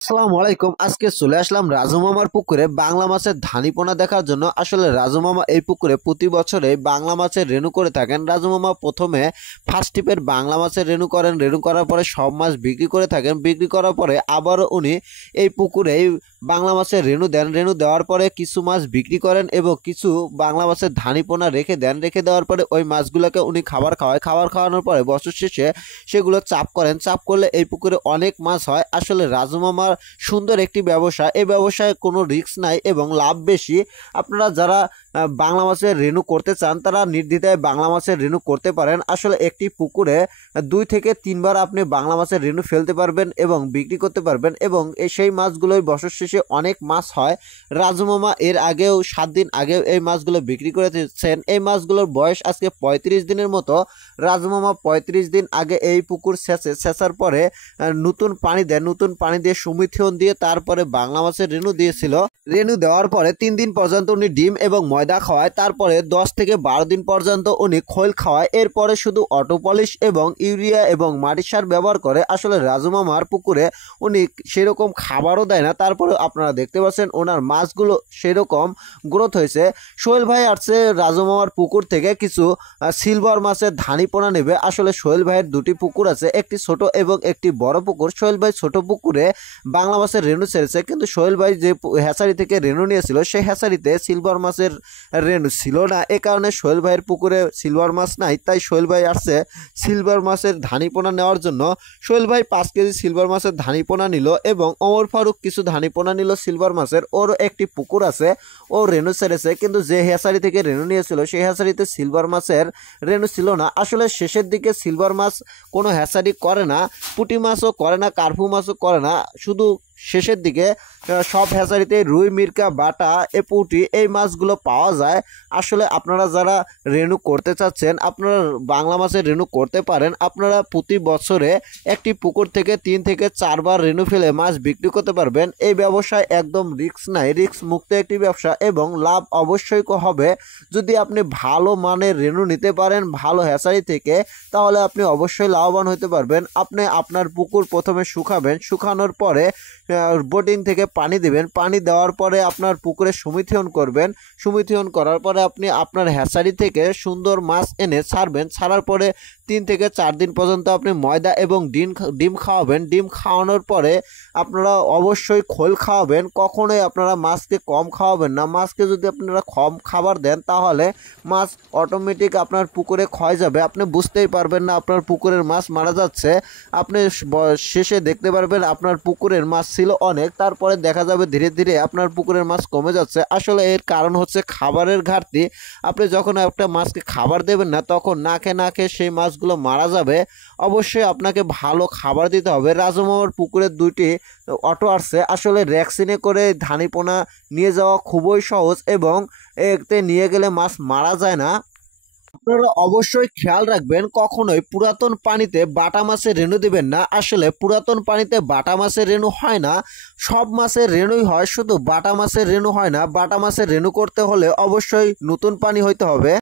আসসালামু আলাইকুম। আজকে চলে আসলাম রাজু মামার পুকুরে বাংলা মাছের ধানিপোনা দেখার জন্য। আসলে রাজু মামা এই পুকুরে প্রতি বছরে বাংলা মাছের রেণু করে থাকেন। রাজু মামা প্রথমে ফার্স্ট টিপের বাংলা মাছের রেণু করেন, রেণু করার পরে সব মাছ বিক্রি করে থাকেন। বিক্রি করার পরে আবারও উনি এই পুকুরে বাংলা মাছের রেণু দেন। রেণু দেওয়ার পরে কিছু মাছ বিক্রি করেন এবং কিছু বাংলা মাছের ধানিপোনা রেখে দেন। রেখে দেওয়ার পরে ওই মাছগুলোকে উনি খাবার খাওয়ায়। খাবার খাওয়ানোর পরে বছর শেষে সেগুলো চাপ করেন। চাপ করলে এই পুকুরে অনেক মাছ হয়। আসলে রাজু মামার সুন্দর একটি ব্যবসা। এই ব্যবসায় কোনো রিস্ক নাই এবং লাভ বেশি। আপনারা যারা বাংলা মাছের রেণু করতে চান তারা নির্দ্বিধায় বাংলা মাছের রেণু করতে পারেন। আসলে একটি পুকুরে 2 থেকে 3 বার আপনি বাংলা মাছের রেণু ফেলতে পারবেন এবং বিক্রি করতে পারবেন এবং সেই মাছগুলোই বছর শেষে অনেক মাছ হয়। রাজু মামা এর আগেও 7 দিন আগেও এই মাছগুলো বিক্রি করেছেন। এই মাছগুলোর বয়স আজকে 35 দিনের মতো। রাজু মামা 35 দিন আগে এই পুকুর সেচার পরে নতুন পানি দেয়। নতুন পানি দিয়ে সুমিথিয়ন দিয়ে তারপরে বাংলা মাছের রেণু দিয়েছিল। রেণু দেওয়ার পরে 3 দিন পর্যন্ত উনি ডিম এবং ময়দা খাওয়ায়। তারপরে 10 থেকে 12 দিন পর্যন্ত উনি খোল খাওয়ায়। এরপরে শুধু অটো পলিশ এবং ইউরিয়া এবং মাটির সার ব্যবহার করে। আসলে রাজু মামার পুকুরে উনি সেরকম খাবারও দেয় না। তারপরে আপনারা দেখতে পাচ্ছেন ওনার মাছগুলো সেরকম গ্রোথ হয়েছে। সোহেল ভাই আসছে রাজু মামার পুকুর থেকে কিছু সিলভার মাছের ধানিপোনা নেবে। আসলে সোহেল ভাইয়ের 2টি পুকুর আছে, একটি ছোট এবং একটি বড় পুকুর। সোহেল ভাই ছোট পুকুরে বাংলা মাছের রেণু ছেড়েছে, কিন্তু সোহেল ভাই যে হ্যাচারি থেকে রেণু নিয়েছিল সেই হ্যাচারিতে সিলভার মাছের রেণু ছিল না। এ কারণে সোহেল ভাইয়ের পুকুরে সিলভার মাছ নাই। তাই সোহেল ভাই আসছে সিলভার মাছের ধানিপোনা নেওয়ার জন্য। সোহেল ভাই 5 কেজি সিলভার মাছের ধানিপোনা নিল এবং ওমর ফারুক কিছু ধানিপোনা নিল সিলভার মাছের। ওর একটি পুকুর আছে, ও রেণু ছেড়েছে, কিন্তু যে হ্যাচারি থেকে রেণু নিয়েছিল সেই হ্যাচারিতে সিলভার মাছের রেণু ছিল না। আসলে শেষের দিকে সিলভার মাছ কোনো হ্যাচারি করে না, পুঁটি মাছও করে না, কার্পু মাছও করে না, শুধু শেষের দিকে সব হ্যাচারিতে রুই, মিরকা, বাটা, পুঁটি এই মাছগুলো পাওয়া যায়। আসলে আপনারা যারা রেণু করতে চাচ্ছেন আপনারা বাংলা মাছের রেণু করতে পারেন। আপনারা প্রতি বছরে একটি পুকুর থেকে 3 থেকে 4 বার রেণু ফেলে মাছ বিক্রি করতে পারবেন। এই ব্যবসায় একদম রিস্ক নাই, রিস্ক মুক্ত একটি ব্যবসা এবং লাভ অবশ্যই হবে। যদি আপনি ভালো মানের রেণু নিতে পারেন ভালো হ্যাচারি থেকে, তাহলে আপনি অবশ্যই লাভবান হতে পারবেন। আপনি আপনার পুকুর প্রথমে শুকাবেন, শুকানোর পরে বোটিং থেকে পানি দিবেন। পানি দেওয়ার পরে আপনার পুকুরে সুমিথিয়ন করবেন। সুমিথিয়ন করার পরে আপনি আপনার হ্যাচারি থেকে সুন্দর মাছ এনে ছাড়বেন। ছাড়ার পরে 3 থেকে 4 দিন পর্যন্ত আপনি ময়দা এবং ডিম খাওয়াবেন। ডিম খাওয়ানোর পরে আপনারা অবশ্যই খোল খাওয়াবেন। কখনোই আপনারা মাছকে কম খাওয়াবেন না। মাছকে যদি আপনারা কম খাবার দেন তাহলে মাছ অটোমেটিক আপনার পুকুরে ক্ষয় যাবে। আপনি বুঝতেই পারবেন না আপনার পুকুরের মাছ মারা যাচ্ছে। আপনি শেষে দেখতে পারবেন আপনার পুকুরের মাছ ছিল অনেক, তারপরে দেখা যাবে ধীরে ধীরে আপনার পুকুরের মাছ কমে যাচ্ছে। আসলে এর কারণ হচ্ছে খাবারের ঘাটতি। আপনি যখন একটা মাছকে খাবার দেবেন না তখন না খেয়ে সেই মাছগুলো মারা যাবে। অবশ্যই আপনাকে ভালো খাবার দিতে হবে। রাজু মামার পুকুরের 2টি অটো আসছে। আসলে র্যাক্সিনে করে ধানিপোনা নিয়ে যাওয়া খুবই সহজ এবং এতে নিয়ে গেলে মাছ মারা যায় না। আপনারা অবশ্যই খেয়াল রাখবেন কখনোই পুরাতন পানিতে বাটা মাছের রেণু দিবেন না। আসলে পুরাতন পানিতে বাটা মাছের রেণু হয় না, সব মাছের রেণুই হয়, শুধু বাটা মাছের রেণু হয় না। বাটা মাছের রেণু করতে হলে অবশ্যই নতুন পানি হইতে হবে।